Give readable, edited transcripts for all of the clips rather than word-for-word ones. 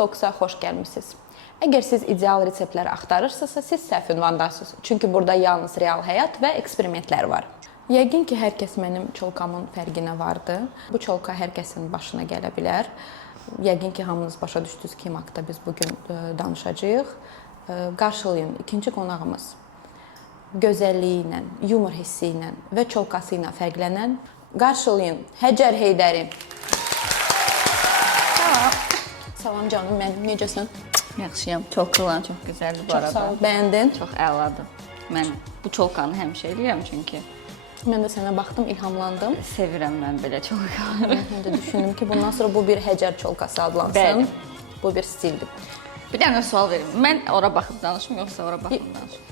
Stoksa xoş gəlmisiniz. Əgər siz ideal reseptləri axtarırsınızsa, siz səhv ünvandasınız. Çünki burada yalnız real həyat və eksperimentlər var. Yəqin ki, hər kəs mənim çolkamın fərqinə vardı. Bu çolka hər kəsin başına gələ bilər. Yəqin ki, hamınız başa düşdünüz kim haqqında biz bugün danışacağıq. Qarşılayın, ikinci qonağımız gözəlliyi ilə, yumor hissi ilə və çolkası ilə fərqlənən qarşılayın Həcər Heydəri. Salam canım, mənim necəsən? Yaxşıyam. Çolkaların çox gözəldir bu arada. Çox sağ ol. Bəyəndin? Çox əladır. Mən bu çolkanı həmişə eləyirəm çünki. Mən də sənə baxdım, ilhamlandım. Sevirəm mən belə çolkaları. Mən də düşündüm ki, bundan sonra bu bir Həcər çolkası adlansın. Bəli. Bu bir stildir. Bir dənə sual verim. Mən ora baxıb danışım, yoxsa ora baxıb danışım?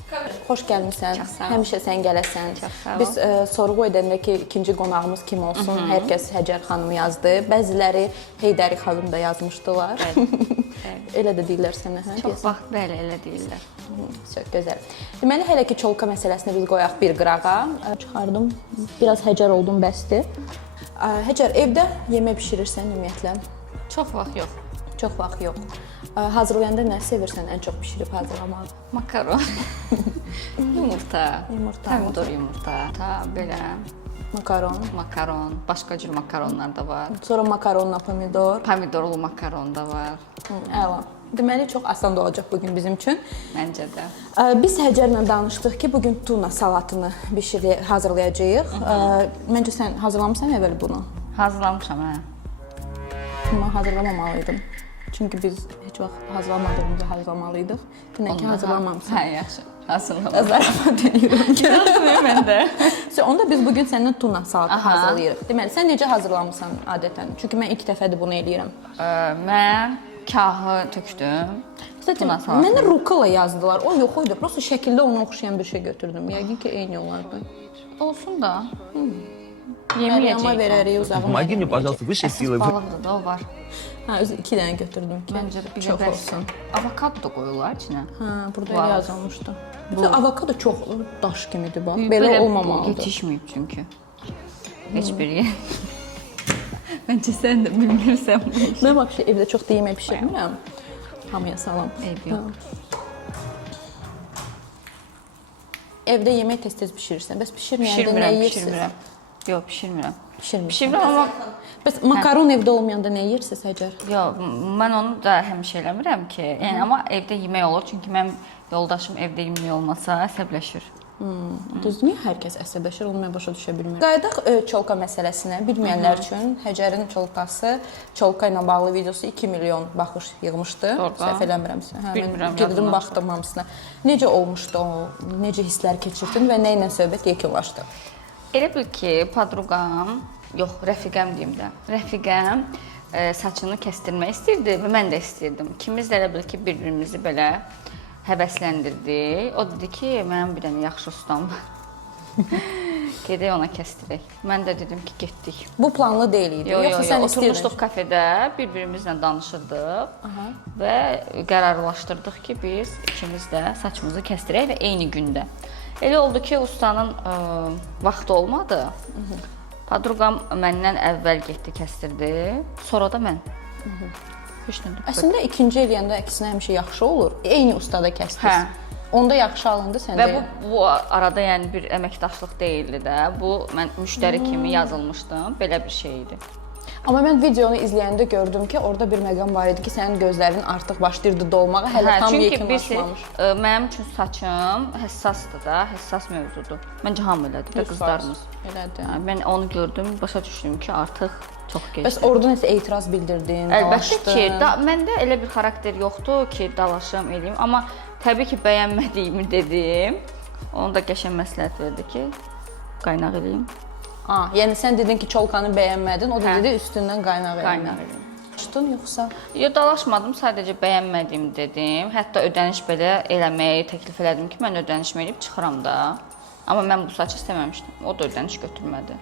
Xoş gəlmisən. Çox sağ ol. Həmişə sən gələsən. Çox sağ ol. Biz sorğu edəndə ki, ikinci qonağımız kim olsun? Hər kəs Həcər xanım yazdı. Bəziləri Heydəri xanım da yazmışdılar. Elə də deyirlər sənə, hə? Çox vaxt bəli, elə deyirlər. Çox gözəl. Deməli, hələ ki çolka məsələsini biz qoyaq bir qırağa. Çıxardım. Biraz Həcər oldum, bəsdir. Həcər, evdə yemək bişirirsən ümumiyyətlə? Çox vaxt yox. Çox vaxt yox. Hazırlayanda nə sevirsən ən çox bişirib hazırlamağı? Makaron. Yumurta. Yumurta. Pomidor yumurta. Belə. Makaron. Başqa cür makaronlar da var. Sonra makaronla pomidor. Pomidorlu makaron da var. Əla. Deməli, çox asan da olacaq bugün bizim üçün. Məncə də. Biz Həcərlə danışdıq ki, bugün tuna salatını hazırlayacağıq. Məncə sən hazırlamısan əvvəl bunu? Hazırlamışam, hə. Mən hazırlamamalıydım. Çünki biz heç vaxt hazırlamadığımızı hazırlamalıydıq. Dinə ki, hazırlamamısan. Hə, yaxşı. Hazırlamadım. Zarafat edirəm. Yazmıyor məndə. Onda biz bugün səndən tuna salatı hazırlayırıq. Deməli, sən necə hazırlamısan adətən? Çünki mən ilk dəfədir bunu eləyirəm. Mən kahı tökdüm. Tuna salatı. Mənə rukola yazdılar. O yox idi. Prosta şəkildə ona oxşayan bir şey götürdüm. Yəqin ki, eyni olardı. Olsun da. Məryəma verərik uzağı. Помоги мне, пожалуйста, высшей силы. Balıqdır da o var. Hə, öz 2 dənə götürdüm ki, Məncə də bir çox qədər olsun. avokado da qoyurlar içinə. Hə, burada elə yazılmışdı. Bu avokado çox daş kimidir bax. Belə olmamalıdır. Yetişməyib çünki. Heç bir yer. Məncə sən də bilmirsən bu işi. Mən vəbşə evdə çox da yemək bişirmirəm. Hamıya salam. Eyb yox. Evdə yemək tez-tez bişirirsən. Bəs bişirməyəndə nə yeyirsən? Pişirmirəm. Yox, pişirmirəm. Bişirmirəm. Pişirmirəm amma Bəs makaron evdə olmayanda nə yeyirsiniz Həcər? yox, mən onu da həmişə eləmirəm ki. Yəni amma evdə yemək olur çünki mənim yoldaşım evdə yemək olmasa əsəbləşir. Düzdür, niyə hər kəs əsəbləşir? Onu mən başa düşə bilmirəm. Qayıdaq çolka məsələsinə. Bilməyənlər üçün Həcərin çolkası, çolka ilə bağlı videosu 2 milyon baxış yığmışdı. Səhv eləmirəmsə. Hə, Bilmirəm, mən girdim, yadımdan baxdım hamısına. Necə olmuşdu o? Necə hisslər keçirdin və nə ilə söhbət yekunlaşdı? Elə bil ki, padruqam, yox, rəfiqəm deyim də. Rəfiqəm saçını kəstirmək istirdi və mən də istirdim. İkimiz də elə bil ki, bir-birimizi belə həvəsləndirdi. O dedi ki, mənim bir dənə yaxşı ustam var. Gedək ona kəstirək. Mən də dedim ki, getdik. Bu planlı deyil idi. Yox, sən oturmuşduq kafedə, bir-birimizlə danışırdıq və qərarlaşdırdıq ki, biz ikimiz də saçımızı kəstirək və eyni gündə. Elə oldu ki, ustanın vaxtı olmadı. Padruqam məndən əvvəl getdi, kəstirdi. Sonra da mən. Əslində ikinci eləyəndə əksinə həmişə yaxşı olur. Eyni ustada kəsdiniz. Hə. Onda yaxşı alındı səndə. Və bu arada yəni bir əməkdaşlıq deyildi də. Bu mən müştəri kimi yazılmışdım. Belə bir şey idi. Amma mən videonu izləyəndə gördüm ki, orada bir məqam var idi ki, sənin gözlərin artıq başlayırdı dolmağa, hələ tam yekunlaşmamış. Çünki mənim üçün saçım həssasdır da, həssas mövzudur. Məncə hamı elədir də qızlarımız. Elədir. Mən onu gördüm, başa düşdüm ki, artıq çox gecdir. Bəs orada nəsə etiraz bildirdin, dalaşdın? Əlbəttə ki, məndə elə bir xarakter yoxdur ki, dalaşım, eləyim. Amma təbii ki, bəyənmədiyimi dedim. Onu da qəşəng məsləhət verdi ki, qaynaq eləyim. Yəni sən dedin ki, çolkanı bəyənmədin, o da dedi üstündən qaynaq eləyim. Qaynaq eləyim. Dalaşdın yoxsa? Yox, dalaşmadım, sadəcə bəyənmədiyimi dedim. Hətta ödəniş belə eləməyi təklif elədim ki, mən ödənişimi eləyib çıxıram da. Amma mən bu saçı istəməmişdim. O da ödəniş götürmədi.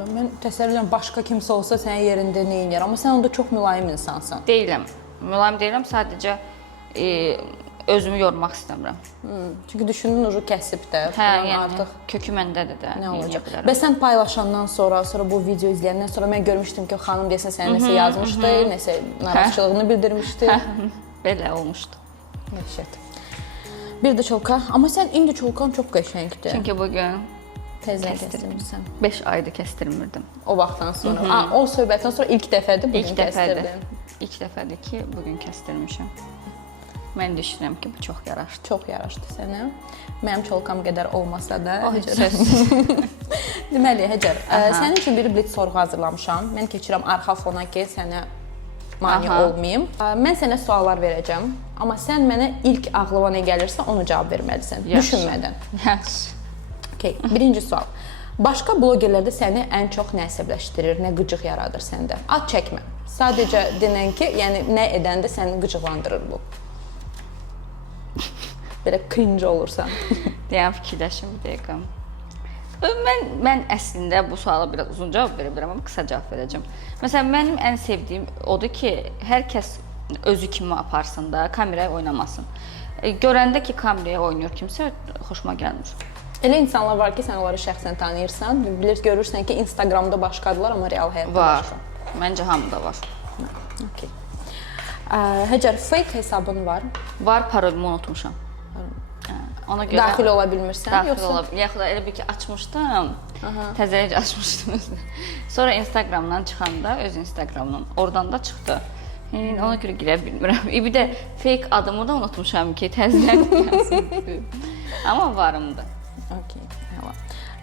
Mən təsəvvür edirəm, başqa kimsə olsa sənin yerində nə edir? Amma sən onda çox mülayim insansan. Deyiləm. Mülayim deyiləm, sadəcə özümü yormaq istəmirəm. Çünki düşündün ucu kəsib də. Hə, yəni artıq kökü məndədir də. nə olacaq? bilərəm. Və sən paylaşandan sonra bu video izləyəndən sonra mən görmüşdüm ki, xanım desən sənə nəsə yazmışdı, nəsə narahatçılığını bildirmişdi. Belə olmuşdu. Dəhşət. Bir də çolka, amma sən indi çolkan çox qəşəngdir. Çünki bu gün Tezdən kəsdirmirsən. 5 aydır kəstirmirdim. O vaxtdan sonra. O söhbətdən sonra ilk dəfədir bu gün İlk dəfədir. kəsdirdin. İlk dəfədir ki, bu gün kəstirmişəm. Mən düşünürəm ki, bu çox yaraşdı. Çox yaraşdı sənə. Mənim çolkam qədər olmasa da. O heç söz. Deməli, Həcər, sənin üçün bir blitz sorğu hazırlamışam. Mən keçirəm arxa fona ki, sənə mane olmayım. Mən sənə suallar verəcəm, amma sən mənə ilk ağlına nə gəlirsə onu cavab verməlisən, düşünmədən. Yaxşı. Okay. Birinci sual. Başqa blogerlərdə səni ən çox nə əsəbləşdirir, nə qıcıq yaradır səndə? Ad çəkmə. Sadəcə denən ki, yəni nə edəndə səni qıcıqlandırır bu. Belə cringe olursan. Deyəm, fikirləşim bir dəqiqə. Mən əslində bu suala biraz uzun cavab verə bilərəm, amma qısa cavab verəcəm. Məsələn, mənim ən sevdiyim odur ki, hər kəs özü kimi aparsın da, kameraya oynamasın. Görəndə ki, kameraya oynayır kimsə, xoşuma gəlmir. Elə insanlar var ki, sən onları şəxsən tanıyırsan, görürsən ki, Instagramda başqadılar, amma real həyatda başqa. Var. Məncə hamıda var. Okay. Həcər, fake hesabın var? Var, parolümü unutmuşam. Ona görə Daxil ola bilmirsən, daxil yoxsa? ola bilmirəm. Yaxud da elə bir ki, açmışdım. Təzəcə açmışdım. Sonra Instagramdan çıxanda, öz Instagramdan, oradan da çıxdı. Ona görə girə bilmirəm. Bir də fake adımı da unutmuşam ki, təzədən yazım. Amma varımdır. Okay.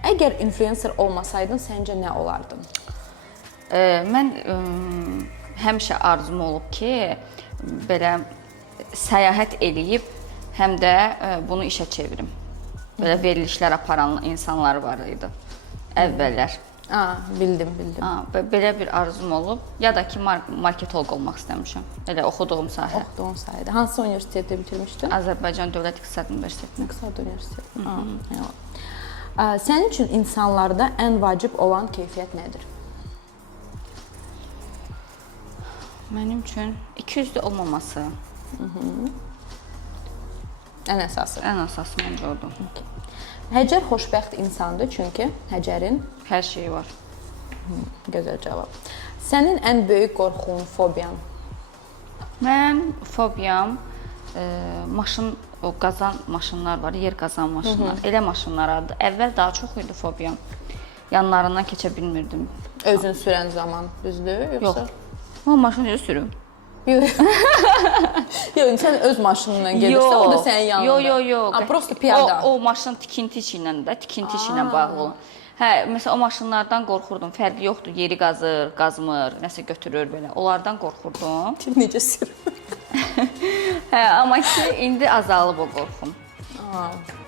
Əgər influencer olmasaydın, səncə nə olardın? Mən həmişə arzum olub ki, belə səyahət eləyib, həm də bunu işə çevirim. Belə verilişlər aparan insanlar var idi əvvəllər. Bildim. Belə bir arzum olub. Ya da ki, marketoloq olmaq istəmişəm. Elə oxuduğum sahə. Oxuduğun sahədə. Hansı universitetdə bitirmişdin? Azərbaycan Dövlət İqtisad Universitetini. İqtisad Universiteti. Sənin üçün insanlarda ən vacib olan keyfiyyət nədir? Mənim üçün ikiyüzlü olmaması. Ən əsası. Ən əsası məncə odur. Həcər xoşbəxt insandır, çünki Həcərin Hər şeyi var. gözəl cavab. Sənin ən böyük qorxun, fobiyan? Mən fobiyam maşın, o qazan maşınlar var, yer qazan maşınlar. Elə maşınlardır. Əvvəl daha çox idi fobiyam. Yanlarından keçə bilmirdim. Özün sürən zaman, düzdür, yoxsa? Yox. Amma maşın özü sürüm. Yox, sən öz maşınınla gedirsən, o da sənin yanında. Yox. Prosta piyada. O maşın tikinti işi ilə bağlı olan. Hə, məsələn o maşınlardan qorxurdum. Fərqi yoxdur, yeri qazır, qazmır, nəsə götürür belə. Onlardan qorxurdum. Necə sürür? Hə, amma ki indi azalıb o qorxum.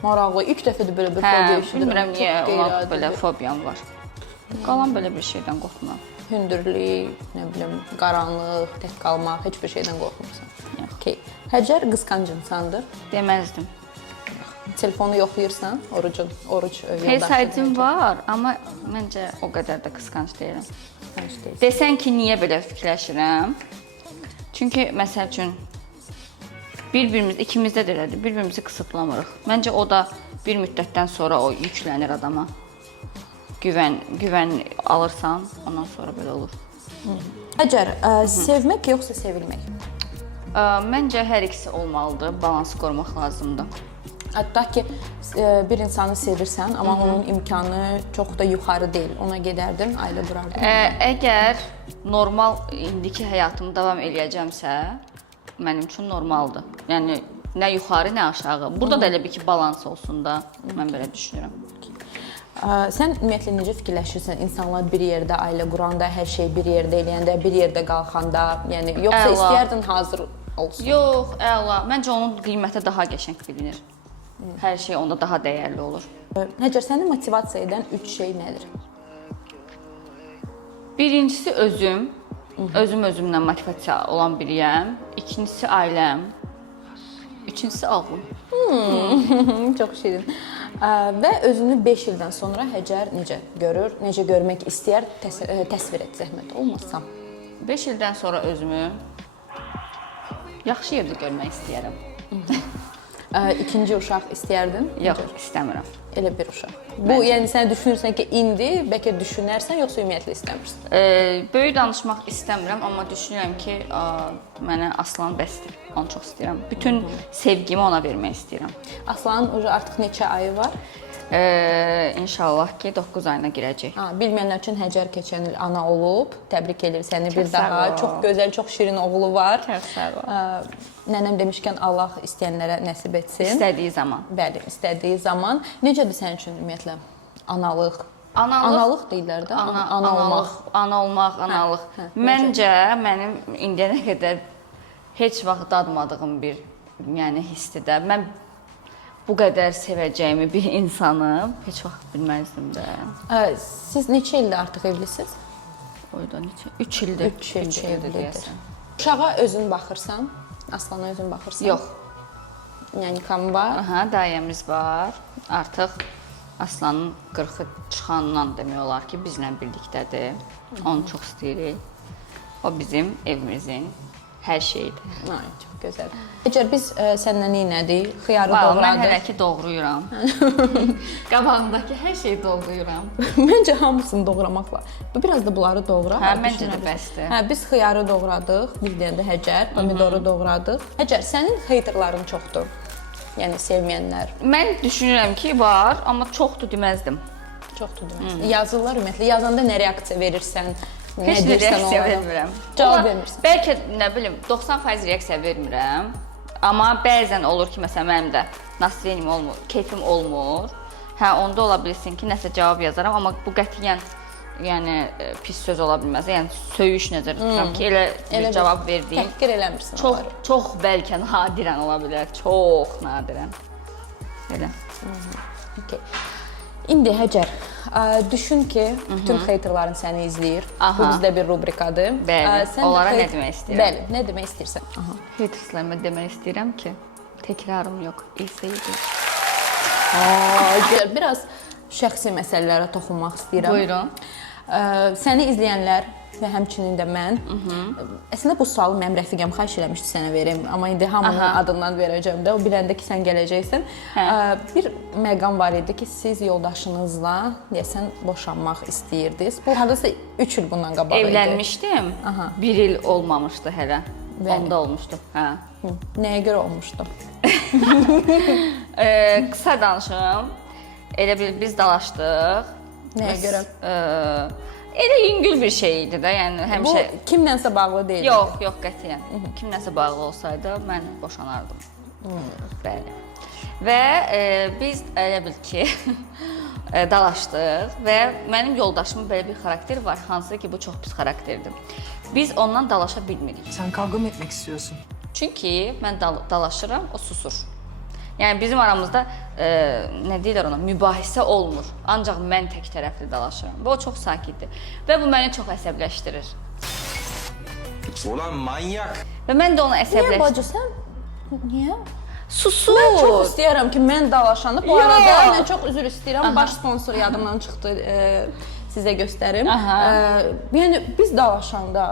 Maraqlı. İlk dəfədir belə bir fobiya eşidirəm. Bilmirəm niyə ona belə fobiyam var. Qalan belə bir şeydən qorxmuram. Hündürlük, nə bilim, qaranlıq, tək qalmaq, heç bir şeydən qorxmursan. Okay. Həcər qısqanc insandır. Deməzdim. Telefonu yoxlayırsan, oruc yoldaşdır. Face ID-im var, amma məncə o qədər də qısqanc deyiləm. Qısqanc deyil. Desən ki, niyə belə fikirləşirəm? Çünki məsəl üçün ikimizdə də elədir, bir-birimizi qısıtlamırıq. Məncə o da bir müddətdən sonra o yüklənir adama. Güvən alırsan, ondan sonra belə olur. Həcər, sevmək yoxsa sevilmək? Məncə hər ikisi olmalıdır, balansı qorumaq lazımdır. Hətta ki, bir insanı sevirsən, amma onun imkanı çox da yuxarı deyil. Ona gedərdin, ailə qurardın. Əgər normal indiki həyatımı davam eləyəcəmsə, mənim üçün normaldır. Yəni, nə yuxarı, nə aşağı. Burada da elə bir ki, balans olsun da, mən belə düşünürəm. Sən ümumiyyətlə necə fikirləşirsən? İnsanlar bir yerdə ailə quranda, hər şey bir yerdə eləyəndə, bir yerdə qalxanda, yəni yoxsa istəyərdin hazır olsun? Yox, əla. Məncə onun qiyməti daha qəşəng bilinir. Hər şey onda daha dəyərli olur. Həcər, səni motivasiya edən 3 şey nədir? Birincisi özüm. Özümlə motivasiya olan biriyəm. İkincisi ailəm. Üçüncüsü ağlım. Çox şirin. Və özünü 5 ildən sonra Həcər necə görür, necə görmək istəyər, təsvir et, zəhmət olmazsa. 5 ildən sonra özümü yaxşı yerdə görmək istəyərəm. İkinci uşaq istəyərdin? Yox, istəmirəm. Elə bir uşaq. Bu, yəni sən düşünürsən ki, indi bəlkə düşünərsən, yoxsa ümumiyyətlə istəmirsən? Böyük danışmaq istəmirəm, amma düşünürəm ki, mənə Aslan bəsdir. Onu çox istəyirəm. Bütün sevgimi ona vermək istəyirəm. Aslanın artıq neçə ayı var? İnşallah ki 9 ayına girəcək. Bilməyənlər üçün Həcər keçən il ana olub. Təbrik edir səni bir sağ daha. ol. Çox gözəl, çox şirin oğlu var. Çox sağ ol. Nənəm demişkən Allah istəyənlərə nəsib etsin. İstədiyi zaman. Bəli, istədiyi zaman. Necədir sənin üçün ümumiyyətlə analıq? Analıq deyirlər də. Ana olmaq. Ana olmaq, analıq. Məncə mənim indiyənə qədər heç vaxt dadmadığım bir hissdir də. Mən bu qədər sevəcəyimi bir insanı heç vaxt bilməzdim də. Siz neçə ildir artıq evlisiniz? Oyda neçə? 3 ildir. 3 ildir deyəsən. Uşağa özün baxırsan? Aslana özün baxırsan? Yox. Yəni kam var? Dayəmiz var. Artıq Aslanın 40-ı çıxandan demək olar ki, bizlə birlikdədir. Onu çox istəyirik. O bizim evimizin hər şeyidir. Çox gözəl. Əcər, biz səndən neynədik? Xiyarı Mən doğradıq. hələ ki doğrayıram. Qabağındakı hər şeyi doğrayıram. Məncə hamısını doğramaqla. Biraz da bunları doğra. Məncə də bəsdir. Biz xiyarı doğradıq, bildiyin də Həcər, pomidoru doğradıq. Həcər, sənin heyterların çoxdur. Yəni sevməyənlər. Mən düşünürəm ki, var, amma çoxdur deməzdim. Çoxdur deməzdim. Yazırlar ümumiyyətlə. Yazanda nə reaksiya verirsən? Heç nə reaksiya vermirəm. Cavab vermirsən. Bəlkə nə bilim 90% reaksiya vermirəm. Amma bəzən olur ki, məsələn mənim də nastroyenim olmur, keyfim olmur. Onda ola bilsin ki, nəsə cavab yazaram, amma bu qətiyyən pis söz ola bilməz. Yəni söyüş nəzərdə tuturam ki, elə bir cavab verdiyim. Təhqir eləmirsən. Çox bəlkə nadirən ola bilər. Çox nadirən. Elə. Okay. İndi Həcər, düşün ki, bütün heyterların səni izləyir. Bu bizdə bir rubrikadır. Bəli, onlara nə demək istəyirəm? Bəli, nə demək istəyirsən? Heyterlərimə demək istəyirəm ki, təkrarım yox, izləyici. Biraz şəxsi məsələlərə toxunmaq istəyirəm. Buyurun. Səni izləyənlər və həmçinin də mən, əslində bu sualı mənim rəfiqəm xahiş eləmişdi sənə verim, amma indi hamının adından verəcəm də, o biləndə ki, sən gələcəksən. Bir məqam var idi ki, siz yoldaşınızla, deyəsən, boşanmaq istəyirdiniz. Bu, hadisa 3 il bundan qabaq idi. Evlənmişdim, 1 il olmamışdı hələ, onda olmuşdu. Nəyə görə olmuşdu? Qısa danışım, elə bil biz dalaşdıq. Nəyə görə? Elə yüngül bir şey idi də, yəni həmişə... Bu, kimlənsə bağlı deyil? Yox, qətiyyən. Kimlənsə bağlı olsaydı, mən boşanardım. Bəli. Və biz elə bil ki, dalaşdıq və mənim yoldaşımın belə bir xarakteri var, hansı ki, bu çox pis xarakterdir. Biz ondan dalaşa bilmirik. Sen kavga mı etmek istiyorsun? Çünki mən dalaşıram, o susur. Yəni bizim aramızda nə deyirlər ona, mübahisə olmur. Ancaq mən tək tərəfli dalaşıram. Və o çox sakitdir. Və bu məni çox əsəbləşdirir. Ulan manyak! Və mən də onu Niyə əsəbləşdirir. bacı, sən? Niyə? Susur! Mən çox istəyirəm ki, mən dalaşanı. Bu arada Yox. mən çox üzr istəyirəm. Baş sponsor yadımdan çıxdı. Sizə göstərim. Yəni biz dalaşanda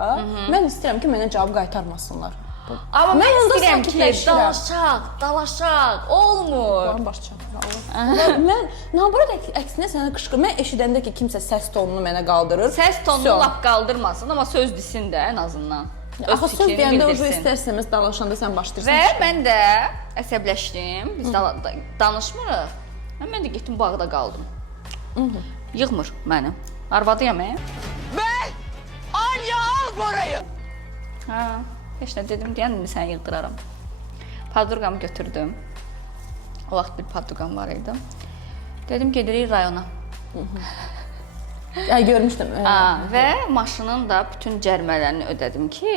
mən istəyirəm ki, mənə cavab qaytarmasınlar. Amma mən onda istəyirəm ki, sakitləşirəm. dalaşaq, olmur. Mən baş çatdırıram. Mən naborot əksinə sənə qışqır. Mən eşidəndə ki, kimsə səs tonunu mənə qaldırır. Səs tonunu lap qaldırmasın, amma söz desin də ən azından. Axı söz deyəndə o istərsəmiz dalaşanda sən başlayırsan. Və mən də əsəbləşdim. Biz danışmırıq. Mən də getdim bağda qaldım. Yığmır məni. Arvadıyam mən. Ben! Alya al parayı! Heç nə dedim deyən, indi səni yığdıraram. Padruqamı götürdüm. O vaxt bir padruqam var idi. Dedim, gedirik rayona. Görmüşdüm. Və maşının da bütün cərmələrini ödədim ki,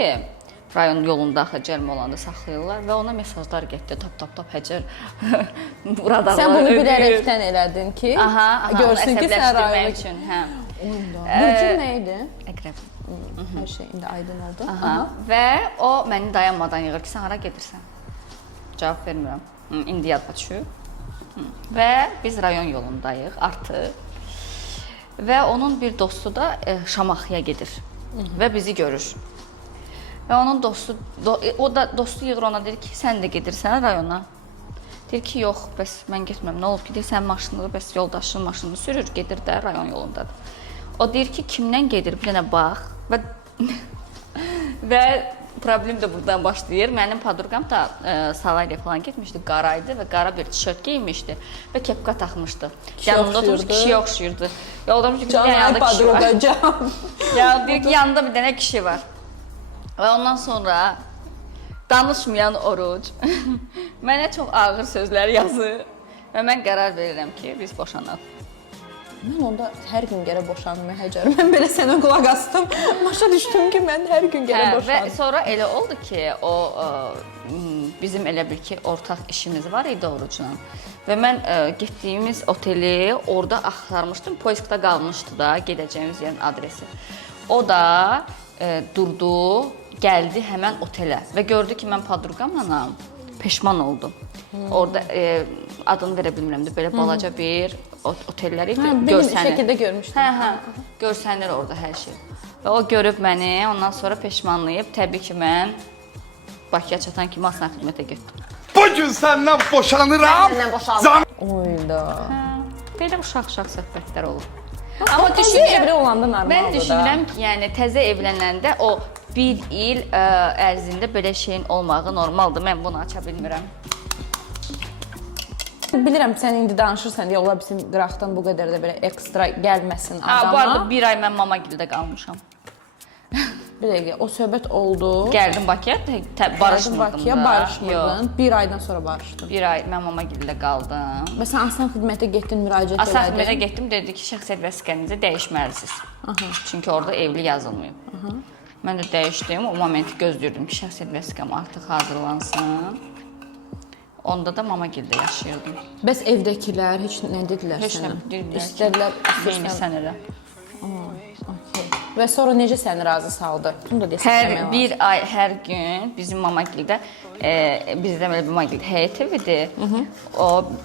rayon yolunda axı cərmə olanda saxlayırlar və ona mesajlar getdi. Tap, Həcər. Burada Sən bunu bilərəkdən elədin ki, görsün ki, sən rayona üçün. Burcu nə idi? Əqrəb. Hər şey indi aydın oldu. Və o məni dayanmadan yığır ki, sən hara gedirsən? Cavab vermirəm. İndi yadma düşür. Və biz rayon yolundayıq artıq. Və onun bir dostu da Şamaxıya gedir və bizi görür. Və onun dostu yığır ona deyir ki, sən də gedirsən rayona. Deyir ki, yox, bəs mən getmirəm. Nə olub ki, deyir, sənin maşınını, bəs yoldaşın maşınını sürür, gedir də rayon yolundadır. O deyir ki, kimdən gedir, bir dənə bax. Və problem də buradan başlayır. Mənim padurqam da Salarya falan getmişdi, qaraydı və qara bir tişört geymişdi və kepka taxmışdı. Yanımda oturmuş kişiyə oxşuyurdu. Yoldamış ki, yanında kişi var. Ya deyir ki, yanında bir dənə kişi var. Və ondan sonra danışmayan Oruc mənə çox ağır sözlər yazır və mən qərar verirəm ki, biz boşanaq. Mən onda hər gün gərək boşanmaya Həcər. Mən belə sənə qulaq astım. Başa düşdüm ki, mən hər gün gərək boşanım. Və sonra elə oldu ki, bizim elə bir ki, ortaq işimiz var idi Orucla. Və mən getdiyimiz oteli orada axtarmışdım. Poiskda qalmışdı da gedəcəyimiz yerin adresi. O da durdu, gəldi həmən otelə və gördü ki, mən padurqamla peşman oldum. Orada adını verə bilmirəm də, belə balaca bir otellər idi, görsənir. Şəkildə görmüşdüm. Görsənir orada hər şey. Və o görüb məni, ondan sonra peşmanlayıb, təbii ki, mən Bakıya çatan kimi Aslan xidmətə getdim. Bugün səndən boşanıram. Səndən boşandım. Oyda. Belə uşaq-uşaq söhbətlər olur. Amma düşünürəm, evli olanda normaldır da. Mən düşünürəm ki, yəni təzə evlənəndə o bir il ərzində belə şeyin olmağı normaldır. Mən bunu aça bilmirəm. Bilirəm, sən indi danışırsan deyə ola bizim qıraqdan bu qədər də belə ekstra gəlməsin adama. Bu arada bir ay mən Mamagildə qalmışam. Bir dəqiqə, o söhbət oldu. Gəldim Bakıya, barışmırdım da. Bakıya barışmırdın, bir aydan sonra barışdın. Bir ay mən Mamagildə qaldım. Və sən Aslan xidmətə getdin, müraciət elədin. Aslan xidmətə getdim, dedi ki, şəxsiyyət vəsiqənizi dəyişməlisiniz. Çünki orada evli yazılmayıb. Mən də dəyişdim, o momenti gözləyirdim ki, şəxsiyyət vəsiqəm artıq hazırlansın. Onda da Mamagildə yaşayırdım. Bəs evdəkilər heç nə dedilər sənə? Heç nə dedilər. İstədilər, Sən elə. Və sonra necə səni razı saldı? Bunu da desək. Bir ay, hər gün bizim Mamagildə, bizdə belə bir Mamagildə həyət evidir.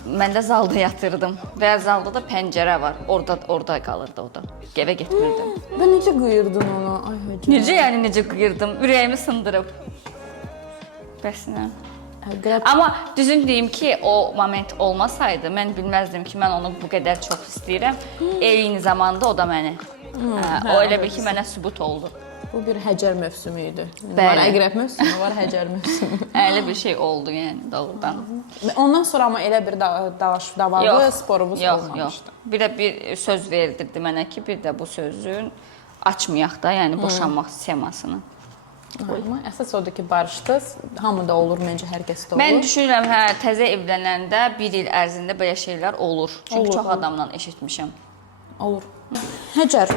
Mən də zalda yatırdım və zalda da pəncərə var. Orada qalırdı o da. Evə getmirdim. Və necə qıyırdın onu? Ay həcə. Necə yəni necə qıyırdım? Ürəyimi sındırıb. Bəs nə? Amma düzün deyim ki, o moment olmasaydı, mən bilməzdim ki, mən onu bu qədər çox istəyirəm. Eyni zamanda o da məni. O elə bir ki, mənə sübut oldu. Bu bir Həcər mövsümü idi. Var əqrəb mövsümü, var Həcər mövsümü. Elə bir şey oldu yəni doğrudan. Ondan sonra amma elə bir davalı sporumuz olmamışdı. Yox. Bir də bir söz verdirdi mənə ki, bir də bu sözün açmayaq da, yəni boşanmaq sxemasını. Amma əsas odur ki, barışdınız. Hamıda olur, məncə hər kəsdə olur. Mən düşünürəm, təzə evlənəndə bir il ərzində belə şeylər olur. Çünki çox adamdan eşitmişəm. Olur. Həcər,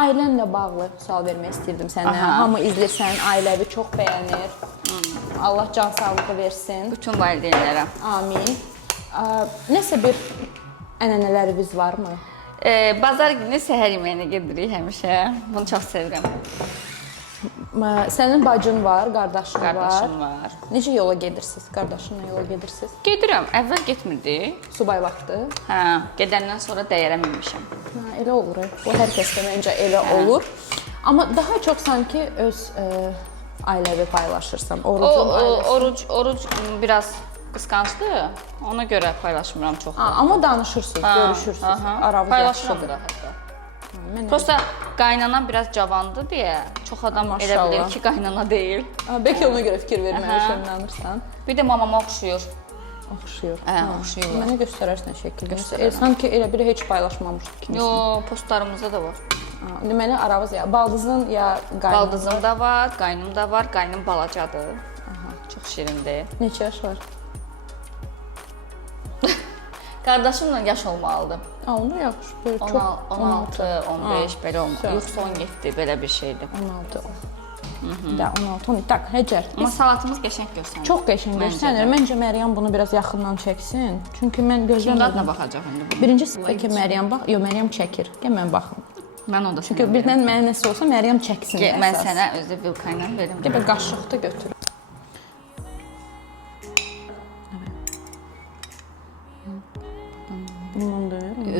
ailənlə bağlı sual vermək istəyirdim sənə. Hamı izləyir sənin ailəvi, çox bəyənir. Allah can sağlığı versin. Bütün valideynlərə. Amin. Nəsə bir ənənələriniz varmı? Bazar günü səhər yeməyinə gedirik həmişə. Bunu çox sevirəm. Sənin bacın var, qardaşın var. Necə yola gedirsiniz? Qardaşınla yola gedirsiniz? Gedirəm. Əvvəl getmirdik. Subay vaxtı? Gedəndən sonra dəyərə minmişəm. Elə olur. Bu hər kəsdə məncə elə olur. Amma daha çox sanki öz ailəvi paylaşırsan. Oruc biraz qısqancdır. Ona görə paylaşmıram çox. Amma danışırsınız, görüşürsünüz. Aranız paylaşıram da hətta. Prosta qaynanam biraz cavandır deyə çox adam elə bilir ki, qaynana deyil. Bəlkə ona görə fikir verməyə şənlənirsən. Bir də mamama oxşuyur. Oxşuyur. Oxşuyur. Mənə göstərərsən şəkildə. Sanki elə biri heç paylaşmamışdı kimi. Yox, postlarımızda da var. Deməli, aranız ya baldızın ya qaynın. Baldızım da var, qaynım da var. Qaynım balacadır. Çox şirindir. Neçə yaş var? Qardaşımla yaş olmalıdır. Onda yaxşı. 16, 15 belə olmalı. Yoxsa 17 belə bir şeydir. 16. Da 16, 12. Tak, Həcər. Amma salatımız qəşəng görsənir. Çox qəşəng görsənir. Məncə Məryəm bunu biraz yaxından çəksin. Çünki mən gözləmirəm. Dadına baxacaq indi bunu. Birinci sırada Məryəm bax, yox Məryəm çəkir. Gəl mən baxım. Mən o da. Çünki birdən mənə nəsə olsa Məryəm çəksin əsas. Mən sənə özü vilka ilə verim. Gəl qaşıq da götür.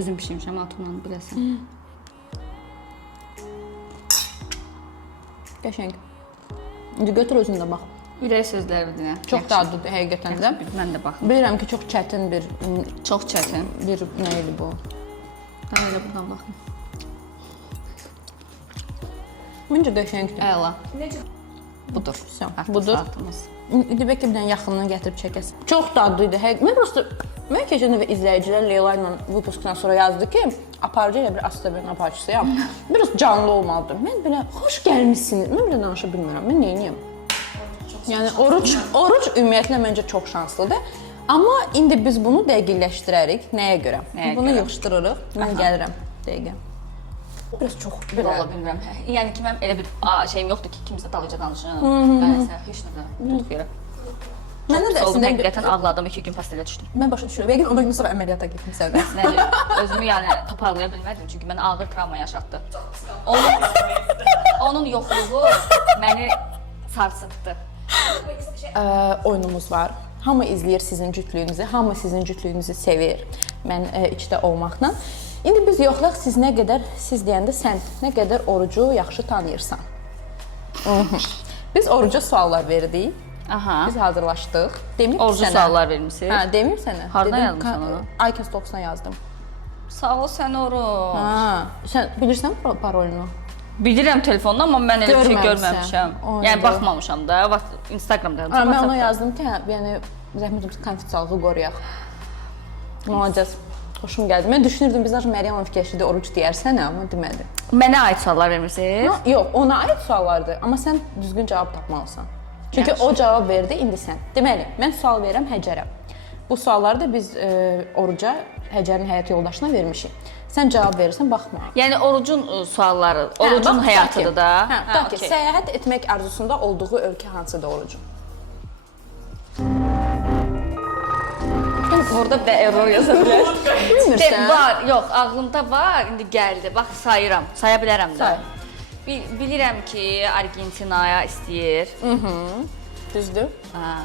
Özüm pişirmişəm altından biləsən. Qəşəng. İndi götür özün də bax. Ürək sözləri dinə. Çox dadlıdır həqiqətən də. Mən də baxım. Bilirəm ki, çox çətin bir Çox çətin. nə idi bu? Mən elə buradan baxım. Məncə qəşəngdir. Əla. Budur. Artıq budur. Saatımız. İndi bəlkə bir dənə yaxından gətirib çəkəsən. Çox dadlı idi. Mən keçən dəfə izləyicilər Leyla ilə выпускdan sonra yazdı ki, aparıcı elə bir Astaben aparıcısıyam. Biraz canlı olmalıdır. Mən belə xoş gəlmisiniz. Mən belə danışa bilmirəm. Mən nə edeyim? Yəni oruc ümumiyyətlə məncə çox şanslıdır. Amma indi biz bunu dəqiqləşdirərik. Nəyə görə? Bunu yığışdırırıq. Mən gəlirəm dəqiqə. Biraz çox Bir ola bilmirəm. Yəni ki, mən elə bir şeyim yoxdur ki, kimsə dalınca danışım. Mən isə heç nə də. Məndə də Oldum, əslində həqiqətən ağladım, 2 gün pastelə düşdüm. mən başa düşürəm. Yəqin ondan sonra əməliyyata getmisən. Özümü yəni toparlaya bilmədim, çünki mənə ağır travma yaşatdı. Onun yoxluğu məni sarsıtdı. Oyunumuz var. Hamı izləyir sizin cütlüyünüzü, hamı sizin cütlüyünüzü sevir. Mən içdə olmaqla. İndi biz yoxlayaq siz nə qədər, siz deyəndə sən nə qədər orucu yaxşı tanıyırsan. Biz oruca suallar verdik. Aha. Biz hazırlaşdıq. Demir Orucu sənə. suallar vermisiniz. Hə, demir sənə. Hardan Dedim, yazmısan onu? iCast 90 yazdım. Sağ ol sən oruç. Ha, sən bilirsən parolunu? Bilirəm telefondan, amma mən elə bir şey Görməmisən. görməmişəm. Oydu. Yəni baxmamışam da, Instagramda. Mən ona yazdım ki, yəni zəhmət olmasa konfidensiallığı qoruyaq. Müalicəz. Xoşum gəldi. Mən düşünürdüm biz Məryəmə fikirləşdi oruc deyərsən, amma demədi. Mənə aid suallar vermisiniz? Yox, ona aid suallardır, amma sən düzgün cavab tapmalısan. Çünki o cavab verdi, indi sən. Deməli, mən sual verirəm Həcərə. Bu sualları da biz oruca Həcərin həyat yoldaşına vermişik. Sən cavab verirsən, baxma. Yəni orucun sualları, orucun həyatıdır da. Hə, ki, səyahət etmək arzusunda olduğu ölkə hansıdır orucun? Orada da error yaza bilər. Bilmirsən? Var, yox, ağlımda var, indi gəldi. Bax, sayıram, saya bilərəm də. Say. Bilirəm ki, Argentinaya istəyir. Düzdür?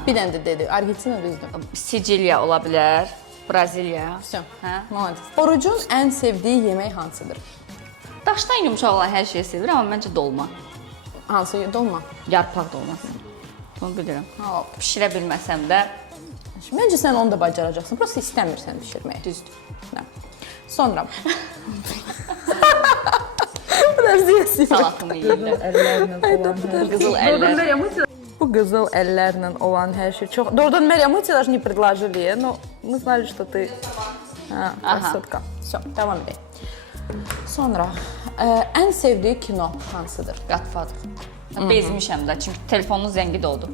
Bir dənə də dedi, Argentina düzdür. Siciliya ola bilər, Braziliya. Всё. Hə? Молодец. Orucun ən sevdiyi yemək hansıdır? Daşdan yumşaq olan hər şeyi sevirəm, amma məncə dolma. Hansı dolma? Yarpaq dolması. Bunu bilirəm. Ha, Bişirə bilməsəm də məncə sən onu da bacaracaqsan. Prosta istəmirsən bişirməyi. düzdür. Hə. Sonra. Подожди, Salatımı yeyirlər. Qızıl əllər. Bu qızıl əllərlə olan hər şey çox. Doğrudan Məryəm, мы тебе даже не предложили, но мы знали, что ты красотка. Всё, davam edək. Sonra ən sevdiyi kino hansıdır? Godfather. Bezmişəm də, çünki telefonun zəngi də oldu.